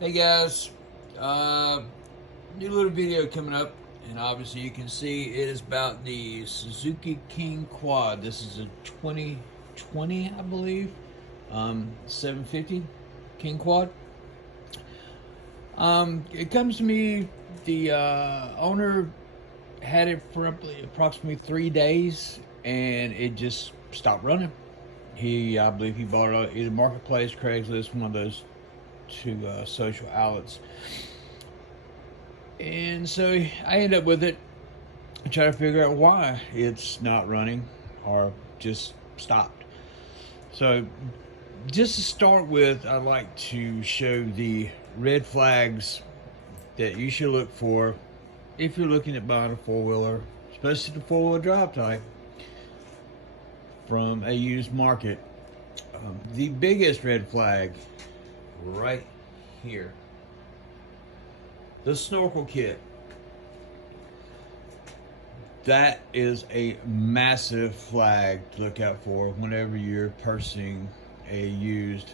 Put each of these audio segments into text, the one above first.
Hey guys, uh, new little video coming up, and obviously you can see it is about the Suzuki King Quad. This is a 2020, I believe, 750 King Quad. It comes to me, the owner had it for approximately 3 days, and it just stopped running. I believe he bought it on either Marketplace, Craigslist, one of those two social outlets. And so I end up with it and try to figure out why it's not running or just stopped. So, just to start with, I'd like to show the red flags that you should look for if you're looking at buying a four wheeler, especially the four wheel drive type, from a used market. The biggest red flag right here, the snorkel kit. That is a massive flag to look out for whenever you're purchasing a used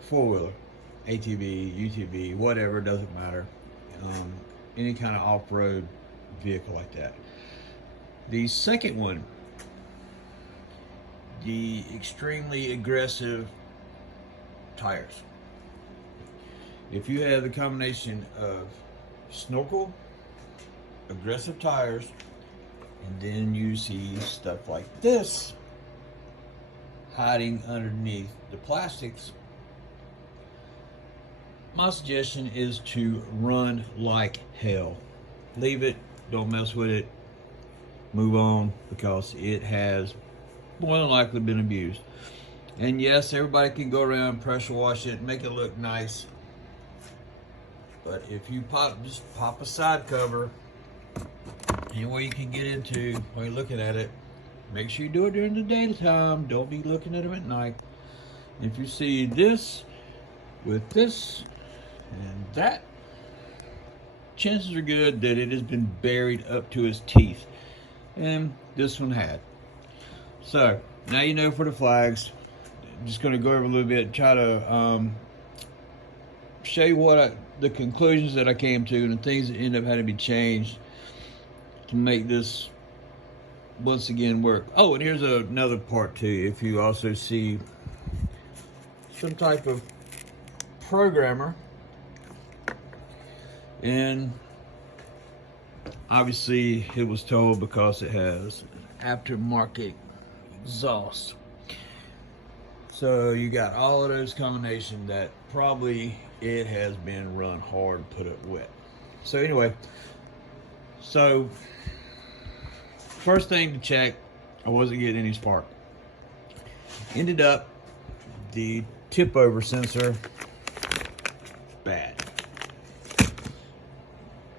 four-wheeler, ATV, UTV, whatever, doesn't matter. Any kind of off-road vehicle like that. The second one, the extremely aggressive tires. If you have the combination of snorkel, aggressive tires, and then you see stuff like this hiding underneath the plastics, my suggestion is to run like hell. Leave it, don't mess with it, move on, because it has more than likely been abused. And yes, everybody can go around, pressure wash it, make it look nice, but if you just pop a side cover anywhere you can get into while you're looking at it, make sure you do it during the daytime. Don't be looking at them at night. If you see this with this and that, chances are good that it has been buried up to its teeth, and this one had. So now you know for the flags. I'm just going to go over a little bit and try to show you the conclusions that I came to and the things that end up having to be changed to make this once again work. Oh, and here's another part too. If you also see some type of programmer, and obviously it was told because it has aftermarket exhaust. So you got all of those combinations that probably it has been run hard, put it wet. So anyway, first thing to check, I wasn't getting any spark. Ended up the tip over sensor bad.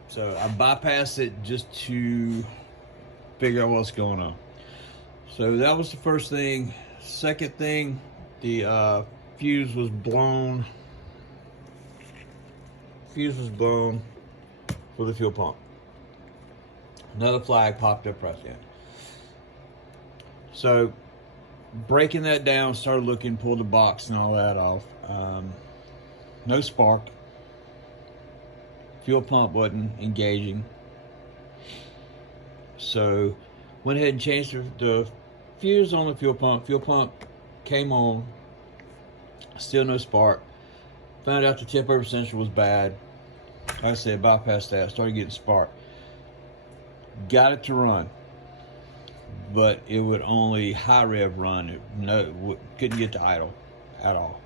So I bypassed it just to figure out what's going on. So that was the first thing. Second thing, the fuse was blown. Fuse was blown for the fuel pump. Another flag popped up right then. So breaking that down, started looking, pulled the box and all that off. No spark. Fuel pump wasn't engaging. So went ahead and changed the fuse on the fuel pump. Fuel pump came on. Still no spark. Found out the tip over sensor was bad. Like I said, bypassed that. Started getting spark. Got it to run, but it would only high rev run. Couldn't get to idle at all.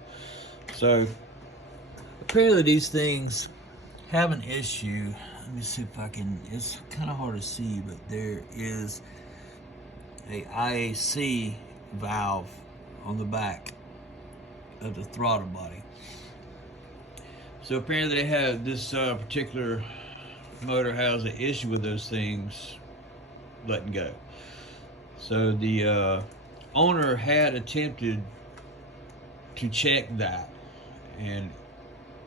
So apparently these things have an issue. Let me see if I can. It's kind of hard to see, but there is a IAC valve on the back of the throttle body. So apparently they have this particular motor has an issue with those things letting go. So the owner had attempted to check that, and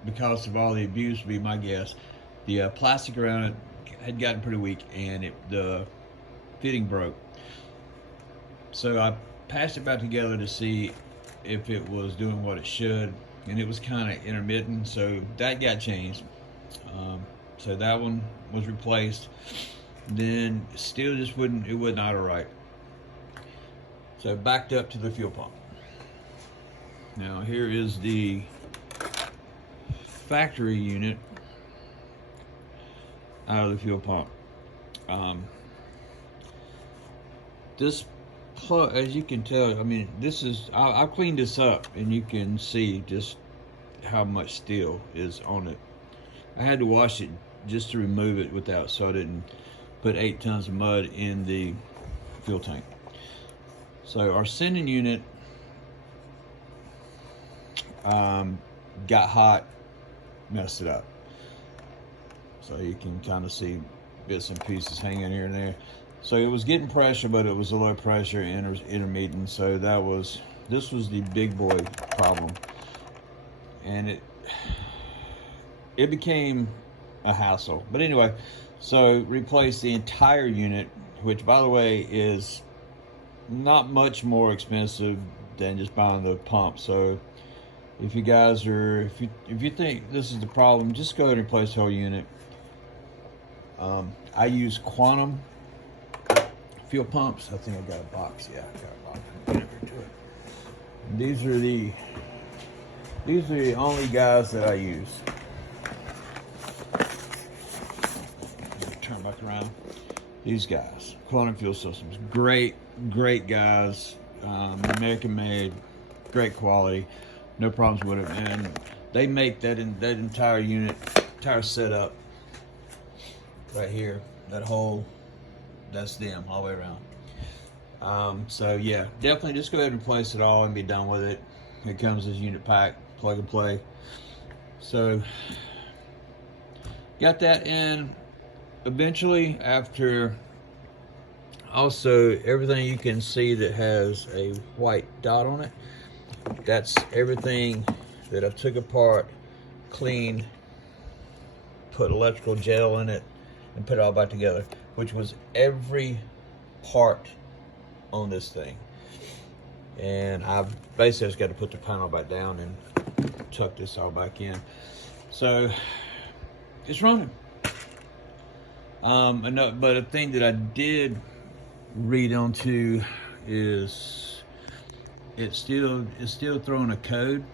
because of all the abuse, would be my guess, the plastic around it had gotten pretty weak, and the fitting broke. So I patched it back together to see if it was doing what it should. and it was kind of intermittent, so that got changed. So that one was replaced. Then still just wouldn't, it wasn't auto right. So I backed up to the fuel pump. Now here is the factory unit out of the fuel pump. This plug, as you can tell, I mean, this is, I cleaned this up and you can see just how much steel is on it. I had to wash it just to remove it without, so I didn't put 8 tons of mud in the fuel tank. So our sending unit got hot, messed it up. So you can kind of see bits and pieces hanging here and there. So it was getting pressure, but it was a low pressure intermittent. So this was the big boy problem, and it became a hassle. But anyway, so replace the entire unit, which by the way is not much more expensive than just buying the pump. So if you guys are, if you think this is the problem, just go ahead and replace the whole unit. I use Quantum fuel pumps. I think I got a box. Yeah, I got a box. Get over to it. These are the only guys that I use. Turn back around. These guys, Quantum Fuel Systems, great guys. American made, great quality, no problems with it, and they make that entire unit, entire setup right here, that whole, that's them all the way around. So yeah, definitely just go ahead and replace it all and be done with it. It comes as unit pack, plug and play. So got that in. Eventually, after, also everything you can see that has a white dot on it, that's everything that I took apart, cleaned, put electrical gel in it, and put it all back together, which was every part on this thing. And I've basically just got to put the panel back down and tuck this all back in. So it's running. But a thing that I did read onto is it's still throwing a code,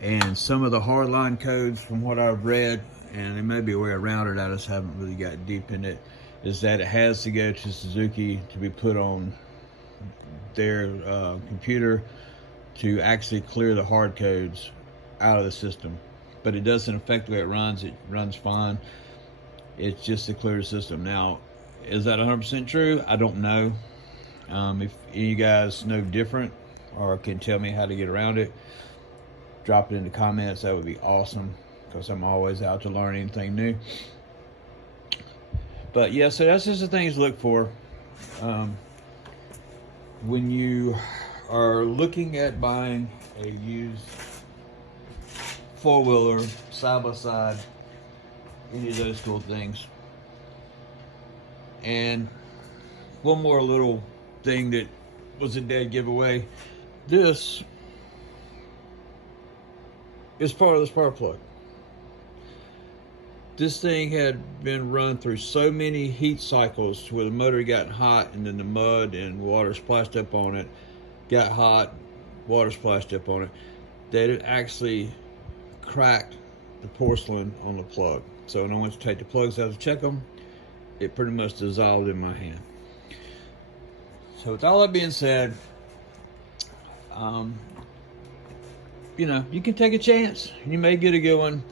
and some of the hardline codes from what I've read, and there may be a way around it, I just haven't really got deep in it, is that it has to go to Suzuki to be put on their computer to actually clear the hard codes out of the system. But it doesn't affect the way it runs fine. It's just to clear the system. Now, is that 100% true? I don't know. If you guys know different or can tell me how to get around it, drop it in the comments. That would be awesome, because I'm always out to learn anything new. But yeah, so that's just the things to look for when you are looking at buying a used four-wheeler, side-by-side, any of those cool things. And one more little thing that was a dead giveaway. This is part of the spark plug. This thing had been run through so many heat cycles where the motor got hot, and then the mud and water splashed up on it, got hot, water splashed up on it, that it actually cracked the porcelain on the plug. So when I went to take the plugs out to check them, it pretty much dissolved in my hand. So with all that being said, you know, you can take a chance. You may get a good one.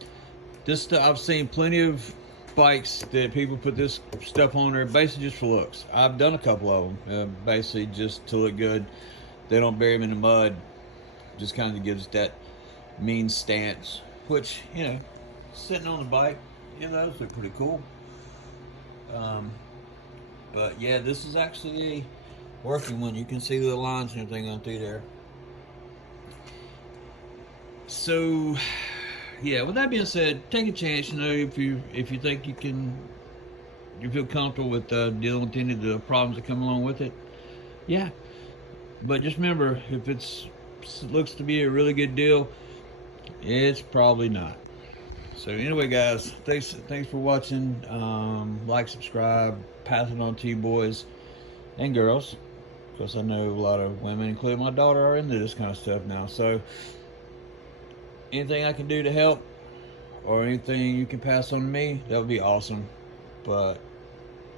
I've seen plenty of bikes that people put this stuff on there basically just for looks. I've done a couple of them, basically just to look good. They don't bury them in the mud. Just kind of gives that mean stance, which, you know, sitting on the bike, you know, those look pretty cool. But yeah, this is actually a working one. You can see the lines and everything on through there. So yeah, with that being said, take a chance. You know, if you think you feel comfortable with dealing with any of the problems that come along with it, yeah. But just remember, if it's looks to be a really good deal, it's probably not. So anyway, guys, thanks for watching. Like, subscribe, pass it on to you boys and girls, because I know a lot of women, including my daughter, are into this kind of stuff now. So anything I can do to help, or anything you can pass on to me, that would be awesome. But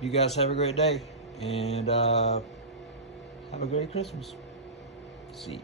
you guys have a great day, and have a great Christmas. See you.